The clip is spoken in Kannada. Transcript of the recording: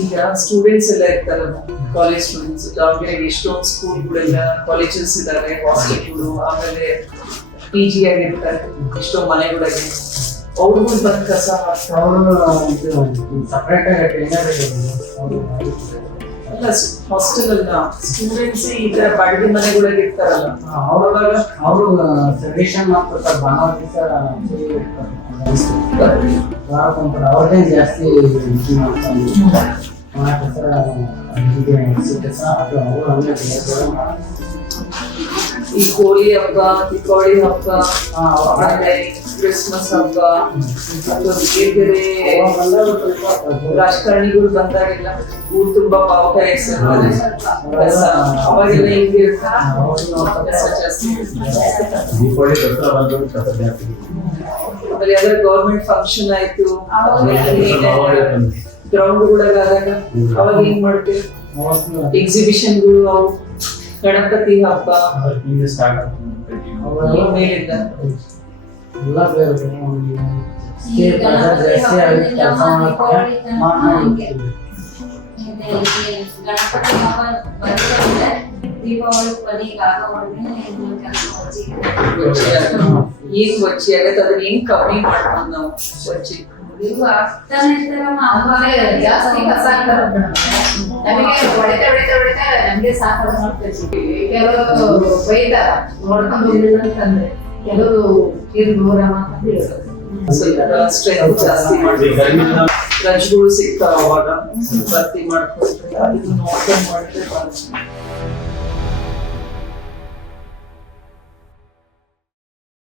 ಈಗ ಸ್ಟೂಡೆಂಟ್ಸ್ ಎಲ್ಲ ಇರ್ತಾರಲ್ಲ ಕಾಲೇಜ್ ಸ್ಟೂಡೆಂಟ್ಸ್ ದಾವಣಗೆರೆಗೆ ಎಷ್ಟೊಂದು ಸ್ಕೂಲ್ಗಳೆಲ್ಲ ಕಾಲೇಜಸ್ ಇದಾವೆ ಹಾಸ್ಟೆಲ್ಗಳು ಆಮೇಲೆ ಪಿ ಜಿ ಆಗಿರ್ತಾರೆ ಎಷ್ಟೋ ಮನೆಗಳಿಗೆ ಅವ್ರಿಗೂ ಬಂದು ಕಸ ಅಲ್ಲ ಹಾಸ್ಟೆಲ್ ಅಲ್ಲ ಸ್ಟೂಡೆಂಟ್ಸ್ ಈ ತರ ಬಾಡಿಗೆ ಮನೆಗಳಲ್ಲಿ ಇರ್ತಾರಲ್ಲ ಅವ್ರದಾಗ ಅವರು ಸಜೆಷನ್ ಮಾಡ್ಕೊಡ್ತಾರೆ ಭಾನುವಾರ ದಿವಸ ಅವ್ರದೇ ಜಾಸ್ತಿ ಮಾಡ್ಕೊಂಡು ಮಾಡಕ್ಕೆ ಸರ್ ಹೀಗೆ ಅದು ಅವರು ಹಂಗೆ ಈ ಹೋಳಿ ಹಬ್ಬ ದೀಪಾವಳಿ ಹಬ್ಬ ಆಮೇಲೆ ಕ್ರಿಸ್ಮಸ್ ಹಬ್ಬ ಅಥವಾ ಬೇರೆ ಬೇರೆ ರಾಜಕಾರಣಿಗಳು ಬಂದಾಗೆಲ್ಲ ಊರ್ ತುಂಬಾ ಪಾವಕಾಯಿ ಕೆಲಸ ಅವಾಗೆಲ್ಲ ಹಿಂಗೆ ಕಸ ಜಾಸ್ತಿ ದೀಪಾವಳಿ ದಸರಾ ಬಂದು ಕಸ ಜಾಸ್ತಿ ಆಮೇಲೆ ಯಾವ್ದಾರ ಗೌರ್ಮೆಂಟ್ ಫಂಕ್ಷನ್ ಆಯ್ತು. ಗ್ರೌಂಡ್ ಆದಾಗ ಅವಾಗ ಏನ್ ಮಾಡ್ತೀವಿ ಎಕ್ಸಿಬಿಷನ್ಗಳು ಅವು. ಗಣಪತಿ ಹಬ್ಬ ಈಗ ಸ್ಟಾರ್ಟ್ ಆಗ್ತದೆ ಈ ಮೇಲಿಂದ ಎಲ್ಲ ಬೇರೆ ಬೇರೆ ಒಂದು ಸ್ಟೇಟ್ ಜಾಸ್ತಿ ಆಗಿ ಕೆಲಸ ಮಾಡಕ್ಕೆ ಮಾಡ್ಕೊಂಡು ಗಣಪತಿ ಹಬ್ಬ ಬರ್ತದೆ ದೀಪಾವಳಿ ಕೊನೆಗೆ ಆಗೋವರೆಗೆ ಇದು ಕೆಲಸ ವಜ್ಜಿ ವಜ್ಜಿ ಆಗತ್ತೆ. ಏನ್ ವಜ್ಜಿ ಆಗತ್ತೆ ಅದನ್ನ ಹೆಂಗ್ ಕಮ್ಮಿ ಮಾಡ್ಬೋದು ನಾವು ವಜ್ಜಿ ಇದು ಆಗ್ತಾನೆ ಇರ್ತಾರಮ್ಮ ಆಮೇಲೆ ಜಾಸ್ತಿ ಕಸ ಹಾಕ್ತಾರೆ ನಮಗೆ ಹೊಡಿತಾ ಹೊಡಿತಾ ಹೊಡಿತಾ ನಮ್ಗೆ ಸಾಕಾಗ ಮಾಡ್ತೀವಿ ಕೆಲವರು ಬೈತಾರ ನೋಡ್ಕೊಂಡು ಅಂತಂದ್ರೆ ಕೆಲವರು ಇದು ದೂರ ಅಂತ ಹೇಳ್ತಾರೆ. ಸ್ವಲ್ಪ ಸ್ಟ್ರೆಂತ್ ಜಾಸ್ತಿ ಮಾಡ್ಬೇಕು. ರಜ್ಗಳು ಸಿಗ್ತಾವ ಅವಾಗ. ಭರ್ತಿ ಮಾಡ್ಕೊಂಡ್ರೆ ಅದನ್ನು ನೋಡ್ಕೊಂಡು ಮಾಡಿದ್ರೆ.